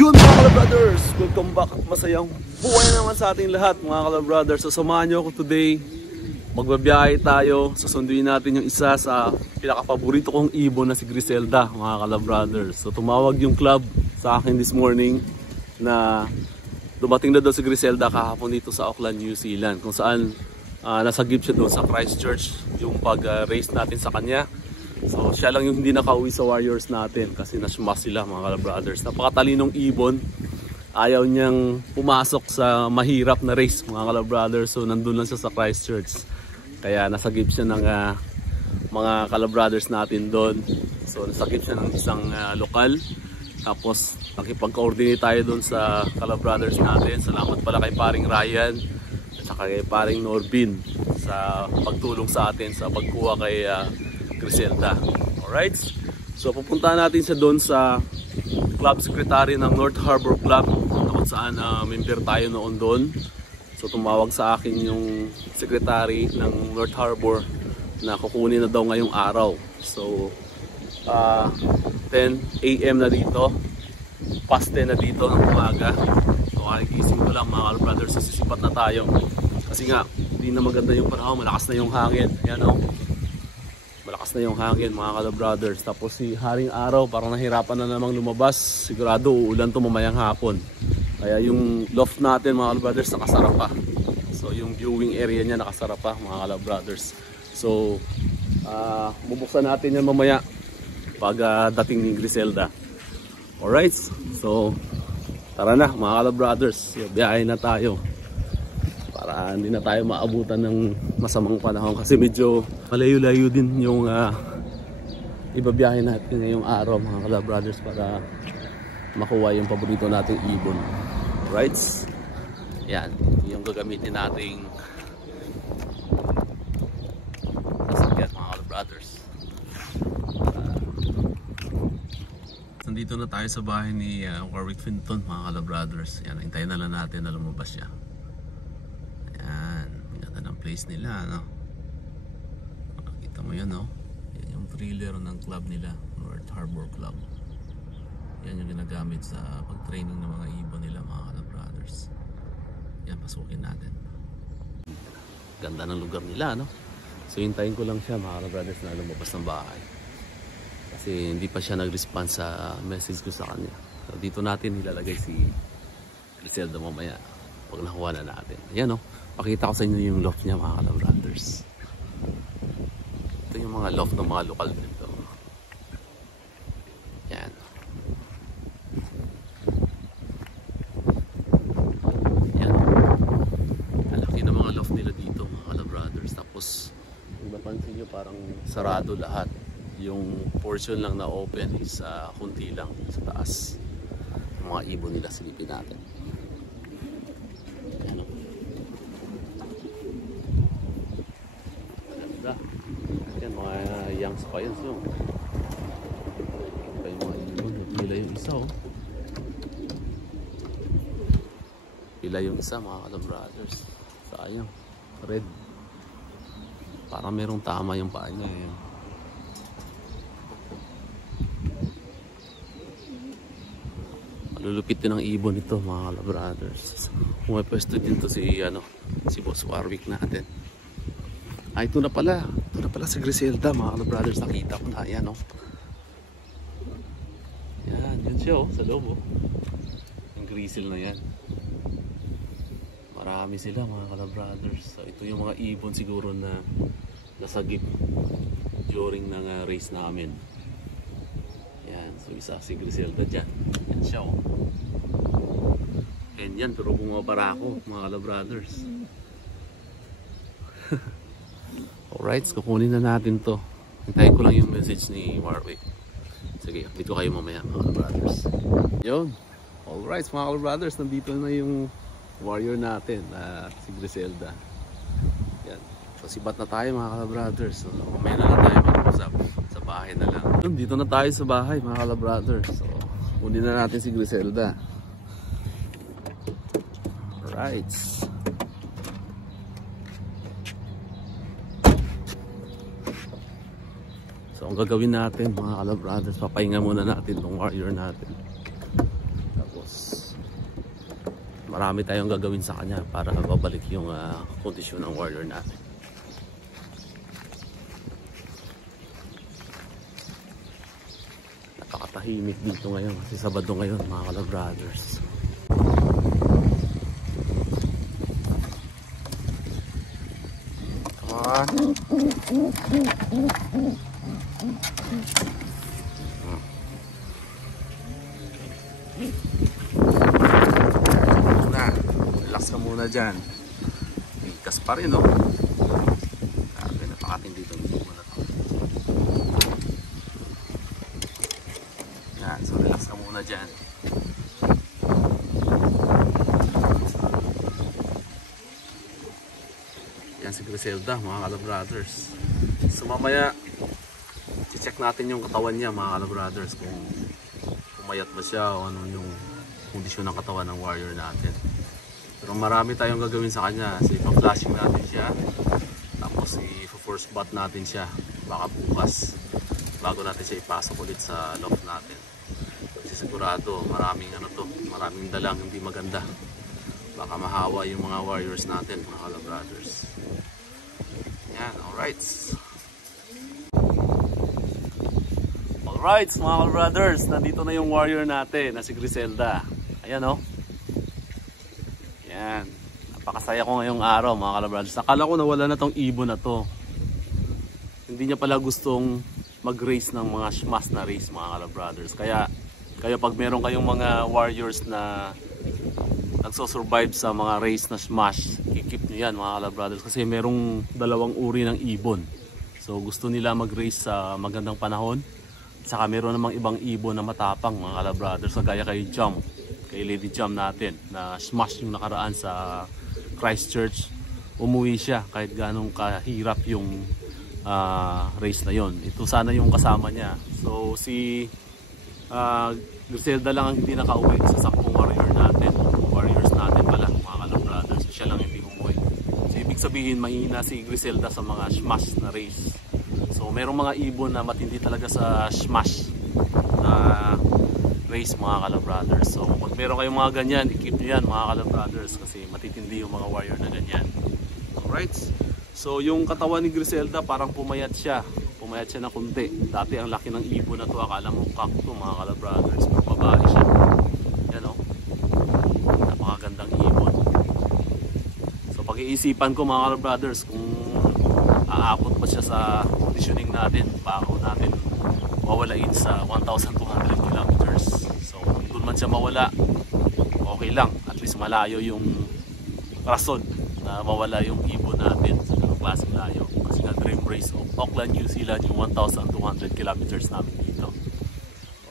Yun mga Kalabrothers, welcome back at masayang buhay naman sa ating lahat mga Kalabrothers. So samahan nyo ako today, magbabiyahe tayo, susunduin natin yung isa sa pinaka-paborito kong ibon na si Griselda mga Kalabrothers. So tumawag yung club sa akin this morning na dumating na daw si Griselda kahapon dito sa Auckland, New Zealand, kung saan nasagip siya doon sa Christchurch yung pag-race natin sa kanya. So siya lang yung hindi nakauwi sa Warriors natin kasi nasmas sila mga Kalabrothers. Napakatalinong ibon, ayaw niyang pumasok sa mahirap na race mga Kalabrothers. So nandun lang siya sa Christchurch, kaya nasagip siya ng mga Kalabrothers natin doon. So nasagip siya ng isang lokal, tapos nakipag-coordinate tayo doon sa Kalabrothers natin. Salamat pala kay paring Ryan at saka kay paring Norbin sa pagtulong sa atin sa pagkuha kay Griselda. Alright, so pupunta natin siya doon sa club secretary ng North Harbour Club kung saan member tayo noon doon. So tumawag sa akin yung secretary ng North Harbour na kukunin na daw ngayong araw. So 10 AM na dito, past 10 na dito ng umaga. So kagising ko lang mga Kalabrothers, sisipat na tayo kasi nga hindi na maganda yung panahon, malakas na yung hangin. Ayan o, malakas na yung hangin mga Kalabrothers. Tapos si Haring Araw parang nahirapan na namang lumabas. Sigurado uulan to mamayang hapon. Kaya yung loft natin mga Kalabrothers nakasara pa. So yung viewing area niya nakasara pa mga Kalabrothers. So bubuksan natin yan mamaya pag dating ni Griselda. Alright, so tara na mga Kalabrothers, biyahe na tayo para hindi na tayo maabutan ng masamang panahon kasi medyo malayo-layo din yung ibabiyahe natin ngayong araw mga Kalabrothers para makuha yung paborito nating ibon. Alright, yan yung gagamitin nating sasakyan mga Kalabrothers. Nandito na tayo sa bahay ni Warwick Finton mga Kalabrothers. Yan, hintayin na lang natin na lumabas siya. Ayan, ganda ng place nila, no? Makikita mo yun, no? Yan yung trailer ng club nila, North Harbour Club. Yan yung ginagamit sa pag-training ng mga ibon nila mga Kalabrothers. Yan, pasukin natin. Ganda ng lugar nila, no? So hintayin ko lang siya mga Kalabrothers na lumabas ng bahay kasi hindi pa siya nag-respond sa message ko sa kanya. So dito natin ilalagay si Griselda mamaya pag nakuha na natin. Ayan o, pakita ko sa inyo yung loft niya mga Kalabrothers. Ito yung mga loft ng mga lokal dito. Yan. Yan. Malaki na mga loft nila dito mga Kalabrothers. Tapos kung napansin nyo parang sarado lahat. Yung portion lang na open is kunti lang sa taas. Yung mga ibon nila silipin natin. Ayan o. Ganda. Ayan, mga youngs pa yun. So, yung mga ibon. Pila yung isa o. Pila yung isa mga Kalabrothers. Sayang. Red. Parang merong tama yung paa niya eh. Lulupit din ang ibon ito mga Kalabrothers. Kung may pwesto din to si Boss Warwick natin. Ito na pala. Ito na pala si Griselda mga Kalabrothers. Nakita ko na. Ayan o. Yan. Yan siya o. Sa loob o. Yung Grisel na yan. Marami sila mga Kalabrothers. So ito yung mga ibon siguro na nasagip during ng race namin. Yan. So isa si Griselda dyan. Yan siya o. Yan yan, pero bumabara ako mga Kalabrothers. Alright, kukunin na natin to. Hintayin ko lang yung message ni Warwick. Sige, update ko kayo mamaya mga Kalabrothers. Yun. Alright mga Kalabrothers, nandito na yung warrior natin si Griselda. Yan. So sibat na tayo mga Kalabrothers. So mamaya na lang tayo mag-usap. Sa bahay na lang. Dito na tayo sa bahay mga Kalabrothers. So kunin na natin si Griselda. Alright. So ang gagawin natin mga Kalabrothers, papahinga muna natin ng warrior natin. Tapos marami tayong gagawin sa kanya para babalik yung kondisyon ng warrior natin. Napakatahimik dito ngayon kasi Sabado ngayon mga ka-Brothers. Relax ka muna dyan. Ikas pa rin, no? Grabe, napakatindi dito ng ibon na to. Yan, so relax ka muna dyan. Yan si Griselda, mga ka-Brothers. So mamaya i-check natin yung katawan niya, mga ka-Brothers, kung pumayat ba siya o ano yung kondisyon ng katawan ng warrior natin. Pero marami tayong gagawin sa kanya. So ipa-flashing natin siya, tapos i-force bath natin siya baka bukas bago natin siya ipasok ulit sa loft natin. Kasi sigurado maraming maraming dalang hindi maganda, baka mahawa yung mga warriors natin, mga ka-Brothers. Yan, alright. Alright mga ka-Brothers, nandito na yung warrior natin na si Griselda. Ayan, oh. Yan, napakasaya ko ngayong araw, mga ka-Brothers. Akala ko nawala na tong ibon na to. Hindi niya pala gustong mag-race ng mga smash na race, mga ka-Brothers. Kaya pag meron kayong mga warriors na nagsosurvive sa mga race na smash, i-keep nyo yan, mga ka-Brothers, kasi merong dalawang uri ng ibon. So gusto nila mag-race sa magandang panahon. Saka meron namang ibang ibon na matapang, mga ka-Brothers, kagaya kay Lady Jam natin na smash yung nakaraan sa Christchurch. Umuwi siya kahit ganong kahirap yung race na yon. Ito sana yung kasama niya. So si Griselda lang ang hindi nakauwi sa 10 warriors natin pala, mga ka-Brothers. Siya lang hindi umuwi. So ibig sabihin mahina si Griselda sa mga smash na race. So merong mga ibon na matindi talaga sa smash na race, mga ka-Brothers. So kung meron kayong mga ganyan, i-keep nyo yan, mga ka-Brothers, kasi matitindi yung mga warrior na ganyan. Alright. So yung katawan ni Griselda parang pumayat siya na kunti. Dati ang laki ng ibon na to, akala mo kakto, mga ka-Brothers. Magbabae siya. Yan, o. Napakagandang ibon. So pag-iisipan ko, mga ka-Brothers, kung aabot pa siya sa conditioning natin, bako natin mawalain sa 1,200 kilometers. So kung doon man siya mawala, okay lang. At least malayo yung rason na mawala yung ibon natin sa ganung klaseng layo. Kasi nga dream race of Auckland, New Zealand, yung 1,200 kilometers namin dito.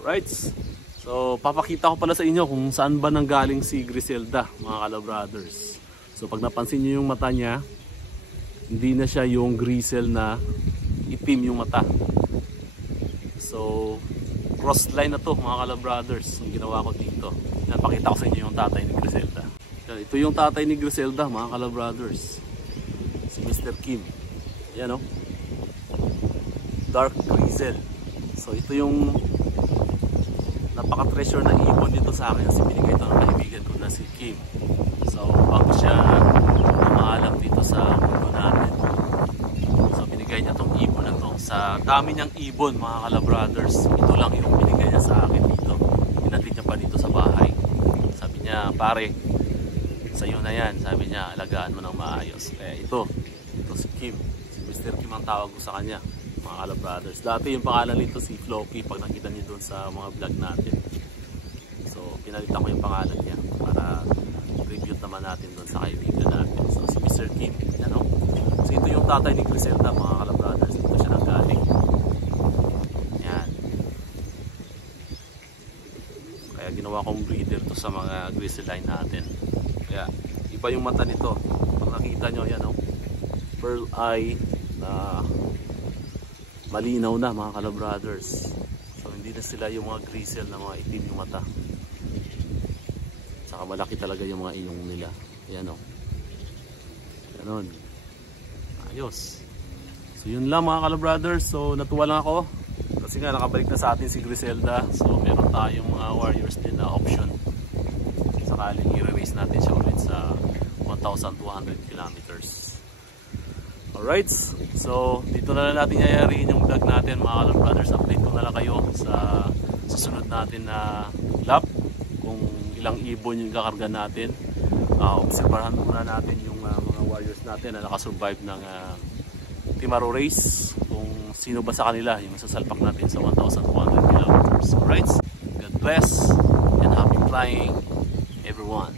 Alright. So papakita ko pala sa inyo kung saan ba nanggaling si Griselda, mga ka-Brothers. So pag napansin nyo yung mata niya, hindi na siya yung grisel na itim yung mata. So cross line na to, mga ka-Brothers, yung ginawa ko dito. Napakita ko sa inyo yung tatay ni Griselda. Ito yung tatay ni Griselda, mga ka-Brothers, si Mr. Kim. Yan, o. Dark Grisel. So ito yung napaka-treasure na ibon dito sa akin, kasi binigay ito ng kaibigan ko na si Kim. So bago siya maalam dito sa mundo natin, so binigay niya tong ibon na to. Sa dami niyang ibon, mga ka-Brothers, ito lang yung binigay niya sa akin dito. Pinatid niya pa dito sa bahay. Sabi niya, pare, sa'yo na yan. Sabi niya, alagaan mo ng maayos. Kaya ito si Kim, si Mr. Kim ang tawag ko sa kanya, mga ka-Brothers. Dati yung pangalan nito si Floki, pag nakita niyo doon sa mga vlog natin. So pinalitan ko yung pangalan niya para tribute naman natin doon sa kaibigan natin. So si Mr. Kim, yan, o. So ito yung tatay ni Griselda, mga ka-Brothers. Dito siya nanggaling. Yan. Kaya ginawa kong breeder to sa mga grizzly line natin. Kaya iba yung mata nito. Pag nakita nyo, yan, o. Pearl eye na malinaw na, mga ka-Brothers. So hindi na sila yung mga grizzle na mga itim yung mata. Saka malaki talaga yung mga ilong nila. Yan, o. Ganon. Ayos. So yun lang, mga ka-Brothers. So natuwa lang ako kasi nga nakabalik na sa atin si Griselda. So meron tayong mga warriors din na option sakaling i-race natin siya ulit sa 1,200 kilometers. Alright, so dito na lang natin yayariin yung vlog natin mga Kalab Brothers. Update ko na lang kayo sa susunod natin na lap, kung ilang ibon yung kakarga natin. Obserbahan muna natin yung mga warriors natin na nakasurvive ng Timaru race, kung sino ba sa kanila yung masasalpak natin sa 1,200 kilometers. Alright, God bless and happy flying everyone.